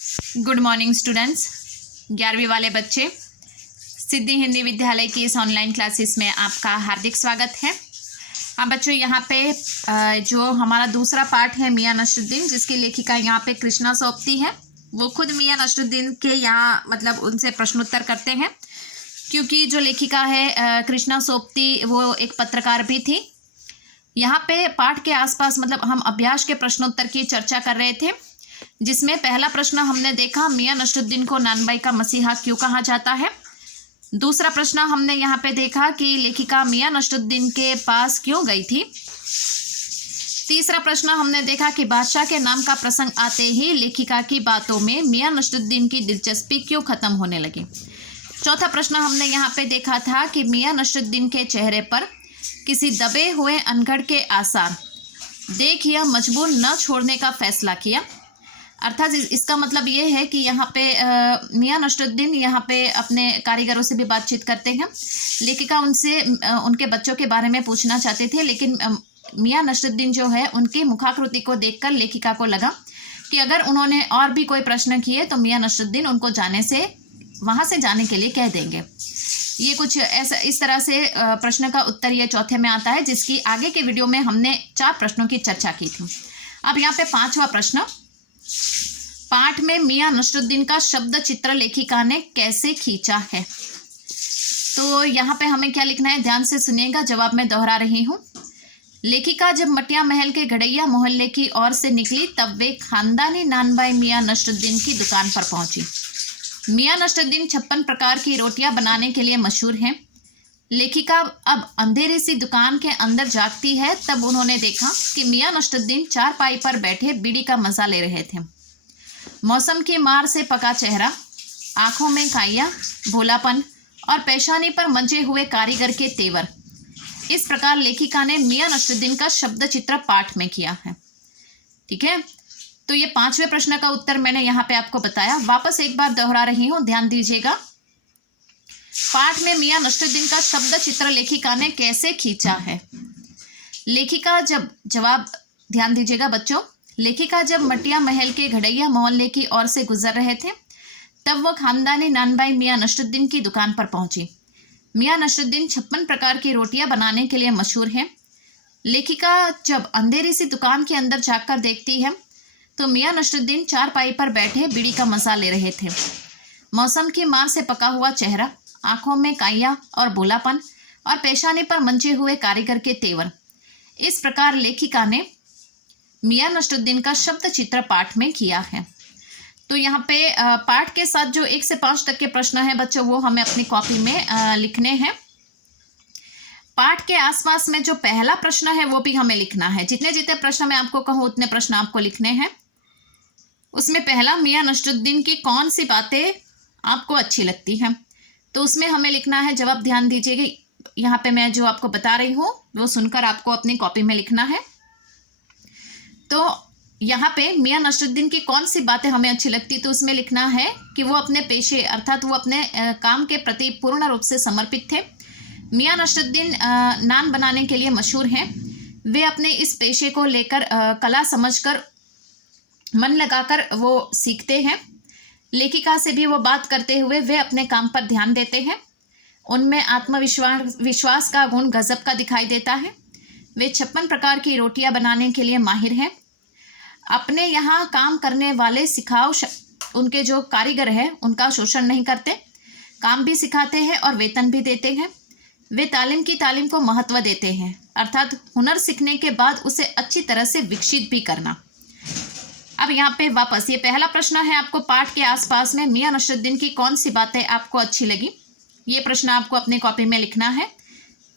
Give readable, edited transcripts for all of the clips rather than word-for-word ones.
Good morning students. 11वीं वाले बच्चे, सिद्धि हिंदी विद्यालय की इस ऑनलाइन क्लासेस में आपका हार्दिक स्वागत है। हाँ बच्चों, यहाँ पे जो हमारा दूसरा पार्ट है मियां नसरुद्दीन, जिसकी लेखिका यहाँ पे कृष्णा सोबती है। वो खुद मियां नसरुद्दीन के यहाँ मतलब उनसे प्रश्नोत्तर करते हैं, क्योंकि जो लेखिका है कृष्णा सोबती वो एक पत्रकार भी थी। यहाँ पे पाठ के आसपास मतलब हम अभ्यास के प्रश्नोत्तर की चर्चा कर रहे थे, जिसमें पहला प्रश्न हमने देखा, मियां नसरुद्दीन को नानबाई का मसीहा क्यों कहा जाता है। दूसरा प्रश्न हमने यहाँ पे देखा कि लेखिका मियां नसरुद्दीन के पास क्यों गई थी। तीसरा प्रश्न हमने देखा कि बादशाह के नाम का प्रसंग आते ही लेखिका की बातों में मियां नसरुद्दीन की दिलचस्पी क्यों खत्म होने लगी। चौथा प्रश्न हमने यहाँ पे देखा था कि मियां नसरुद्दीन के चेहरे पर किसी दबे हुए अनगढ़ के आसार देख यह मजबूर न छोड़ने का फैसला किया। अर्थात इसका मतलब ये है कि यहाँ पे मियां नसरुद्दीन यहाँ पे अपने कारीगरों से भी बातचीत करते हैं। लेखिका उनसे उनके बच्चों के बारे में पूछना चाहते थे, लेकिन मियां नसरुद्दीन जो है उनकी मुखाकृति को देखकर लेखिका को लगा कि अगर उन्होंने और भी कोई प्रश्न किए तो मियां नसरुद्दीन उनको वहाँ से जाने के लिए कह देंगे। ये कुछ ऐसा इस तरह से प्रश्न का उत्तर ये चौथे में आता है, जिसकी आगे के वीडियो में हमने 4 प्रश्नों की चर्चा की थी। अब यहाँ पे 5वां प्रश्न, पाठ में मियां नसरुद्दीन का शब्द चित्र लेखिका ने कैसे खींचा है। तो यहाँ पे हमें क्या लिखना है, ध्यान से सुनिएगा, जवाब मैं दोहरा रही हूँ। लेखिका जब मटिया महल के घड़ैया मोहल्ले की ओर से निकली तब वे खानदानी नानबाई मियां नसरुद्दीन की दुकान पर पहुंची। मियां नसरुद्दीन 56 प्रकार की रोटियां बनाने के लिए मशहूर हैं। लेखिका अब अंधेरी सी दुकान के अंदर जागती है तब उन्होंने देखा कि मियां नसरुद्दीन चारपाई पर बैठे बीड़ी का मजा ले रहे थे। मौसम की मार से पका चेहरा, आंखों में काइया, भोलापन और पेशानी पर मंजे हुए कारीगर के तेवर, इस प्रकार लेखिका ने मियां नसरुद्दीन का शब्द चित्र पाठ में किया है। ठीक है, तो ये 5वें प्रश्न का उत्तर मैंने यहाँ पे आपको बताया। वापस एक बार दोहरा रही हूँ, ध्यान दीजिएगा। पाठ में मियां नसरुद्दीन का शब्द चित्र लेखिका ने कैसे खींचा है। लेखिका जब जवाब ध्यान दीजिएगा बच्चों, लेखिका जब मटिया महल के घड़ैया मोहल्ले की ओर से गुजर रहे थे तब वह खानदानी नानबाई मियां नसरुद्दीन की दुकान पर पहुंची। मियां नसरुद्दीन 56 प्रकार की रोटियां बनाने के लिए मशहूर हैं। लेखिका जब अंधेरी सी दुकान के अंदर झांककर देखती है तो मियां नसरुद्दीन चारपाई पर बैठे बीड़ी का मजा ले रहे थे। मौसम की मार से पका हुआ चेहरा, आंखों में काइया और भोलापन और पेशानी पर मंचे हुए कारीगर के तेवर, इस प्रकार लेखिका ने मियां नसरुद्दीन का शब्द चित्र पाठ में किया है। तो यहाँ पे पाठ के साथ जो 1 से 5 तक के प्रश्न हैं बच्चों, वो हमें अपनी कॉपी में लिखने हैं। पाठ के आसपास में जो पहला प्रश्न है वो भी हमें लिखना है। जितने जितने प्रश्न मैं आपको कहूँ उतने प्रश्न आपको लिखने हैं। उसमें पहला, मियां नसरुद्दीन की कौन सी बातें आपको अच्छी लगती हैं, तो उसमें हमें लिखना है जवाब। ध्यान दीजिएगा, यहाँ पे मैं जो आपको बता रही हूँ वो सुनकर आपको अपनी कॉपी में लिखना है। तो यहाँ पे मियां नसरुद्दीन की कौन सी बातें हमें अच्छी लगती, तो उसमें लिखना है कि वो अपने पेशे अर्थात वो अपने काम के प्रति पूर्ण रूप से समर्पित थे। मियां नसरुद्दीन नान बनाने के लिए मशहूर हैं। वे अपने इस पेशे को लेकर कला समझकर मन लगाकर वो सीखते हैं। लेखिका से भी वो बात करते हुए वे अपने काम पर ध्यान देते हैं। उनमें विश्वास का गुण गजब का दिखाई देता है। वे 56 प्रकार की रोटियां बनाने के लिए माहिर हैं। अपने यहाँ काम करने वाले उनके जो कारीगर हैं उनका शोषण नहीं करते, काम भी सिखाते हैं और वेतन भी देते हैं। वे तालीम को महत्व देते हैं, अर्थात हुनर सीखने के बाद उसे अच्छी तरह से विकसित भी करना। अब यहाँ पे वापस ये पहला प्रश्न है आपको, पाठ के आसपास में मियां नसरुद्दीन की कौन सी बातें आपको अच्छी लगी, ये प्रश्न आपको अपनी कॉपी में लिखना है।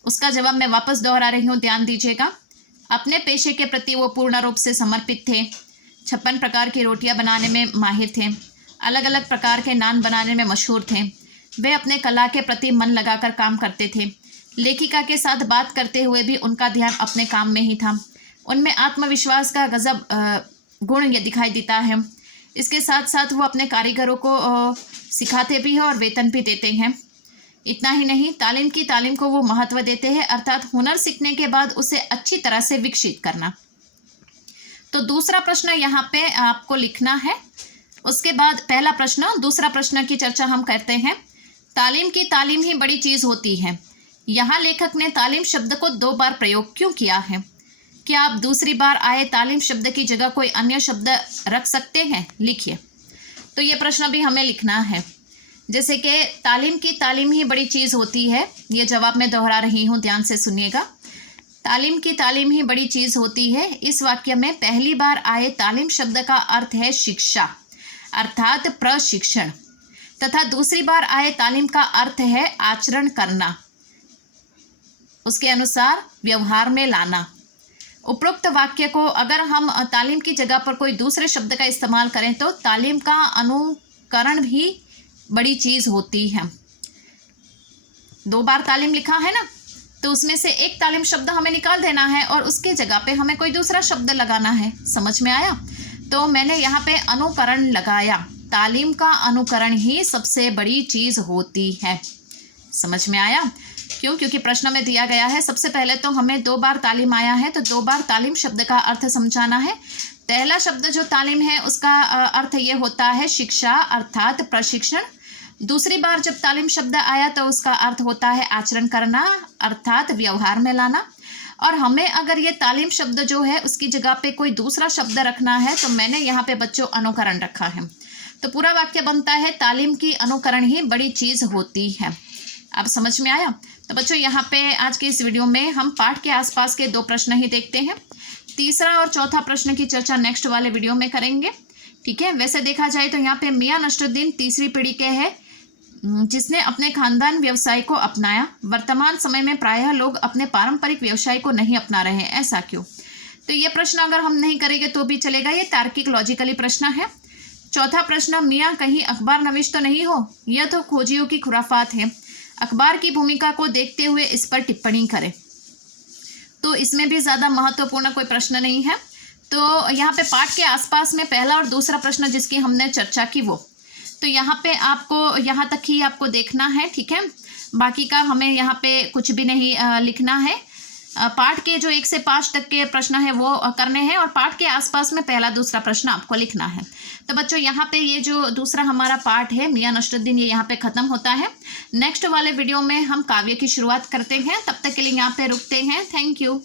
उसका जवाब मैं वापस दोहरा रही हूँ, ध्यान दीजिएगा। अपने पेशे के प्रति वो पूर्ण रूप से समर्पित थे। 56 प्रकार की रोटियां बनाने में माहिर थे। अलग अलग प्रकार के नान बनाने में मशहूर थे। वे अपने कला के प्रति मन लगाकर काम करते थे। लेखिका के साथ बात करते हुए भी उनका ध्यान अपने काम में ही था। उनमें आत्मविश्वास का गजब गुण ये दिखाई देता है। इसके साथ साथ वो अपने कारीगरों को सिखाते भी हैं और वेतन भी देते हैं। इतना ही नहीं, तालीम को वो महत्व देते हैं, अर्थात हुनर सीखने के बाद उसे अच्छी तरह से विकसित करना। तो दूसरा प्रश्न यहाँ पे आपको लिखना है, उसके बाद पहला प्रश्न, दूसरा प्रश्न की चर्चा हम करते हैं। तालीम की तालीम ही बड़ी चीज़ होती है। यहाँ लेखक ने तालीम शब्द को 2 बार प्रयोग क्यों किया है? क्या आप दूसरी बार आए तालीम शब्द की जगह कोई अन्य शब्द रख सकते हैं? लिखिए। तो ये प्रश्न भी हमें लिखना है। जैसे कि तालीम की तालीम ही बड़ी चीज़ होती है, ये जवाब मैं दोहरा रही हूँ, ध्यान से सुनिएगा। तालीम की तालीम ही बड़ी चीज़ होती है। इस वाक्य में पहली बार आए तालीम शब्द का अर्थ है शिक्षा अर्थात प्रशिक्षण, तथा दूसरी बार आए तालीम का अर्थ है आचरण करना, उसके अनुसार व्यवहार में लाना। उपरोक्त वाक्य को अगर हम तालीम की जगह पर कोई दूसरे शब्द का इस्तेमाल करें तो तालीम का अनुकरण भी बड़ी चीज़ होती है। 2 बार तालीम लिखा है ना, तो उसमें से एक तालीम शब्द हमें निकाल देना है और उसके जगह पे हमें कोई दूसरा शब्द लगाना है। समझ में आया? तो मैंने यहाँ पे अनुकरण लगाया। तालीम का अनुकरण ही सबसे बड़ी चीज़ होती है। समझ में आया? क्यों? क्योंकि प्रश्न में दिया गया है, सबसे पहले तो हमें 2 बार तालीम आया है, तो 2 बार तालीम शब्द का अर्थ समझाना है। पहला शब्द जो तालीम है उसका अर्थ ये होता है शिक्षा अर्थात प्रशिक्षण। दूसरी बार जब तालीम शब्द आया तो उसका अर्थ होता है आचरण करना अर्थात व्यवहार में लाना। और हमें अगर ये तालीम शब्द जो है उसकी जगह पे कोई दूसरा शब्द रखना है तो मैंने यहाँ पे बच्चों अनुकरण रखा है। तो पूरा वाक्य बनता है तालीम की अनुकरण ही बड़ी चीज़ होती है। अब समझ में आया? तो बच्चों यहाँ पे आज के इस वीडियो में हम पाठ के आसपास के 2 प्रश्न ही देखते हैं। तीसरा और चौथा प्रश्न की चर्चा नेक्स्ट वाले वीडियो में करेंगे। ठीक है? वैसे देखा जाए तो यहाँ पे मियां नसरुद्दीन तीसरी पीढ़ी के हैं जिसने अपने खानदान व्यवसाय को अपनाया। वर्तमान समय में प्रायः लोग अपने पारंपरिक व्यवसाय को नहीं अपना रहे हैं, ऐसा क्यों? तो ये प्रश्न अगर हम नहीं करेंगे तो भी चलेगा, ये तार्किक लॉजिकली प्रश्न है। चौथा प्रश्न, मियाँ कहीं अखबार नवीश तो नहीं हो? यह तो खोजियों की खुराफात है। अखबार की भूमिका को देखते हुए इस पर टिप्पणी करें। तो इसमें भी ज़्यादा महत्वपूर्ण कोई प्रश्न नहीं है। तो यहाँ पे पाठ के आसपास में पहला और दूसरा प्रश्न जिसकी हमने चर्चा की वो, तो यहाँ पे आपको यहाँ तक ही आपको देखना है। ठीक है? बाकी का हमें यहाँ पे कुछ भी नहीं लिखना है। पाठ के जो 1 से 5 तक के प्रश्न है वो करने हैं और पाठ के आसपास में पहला दूसरा प्रश्न आपको लिखना है। तो बच्चों यहाँ पे ये जो दूसरा हमारा पाठ है मियां नसरुद्दीन, ये यहाँ पे ख़त्म होता है। नेक्स्ट वाले वीडियो में हम काव्य की शुरुआत करते हैं। तब तक के लिए यहाँ पे रुकते हैं। Thank you.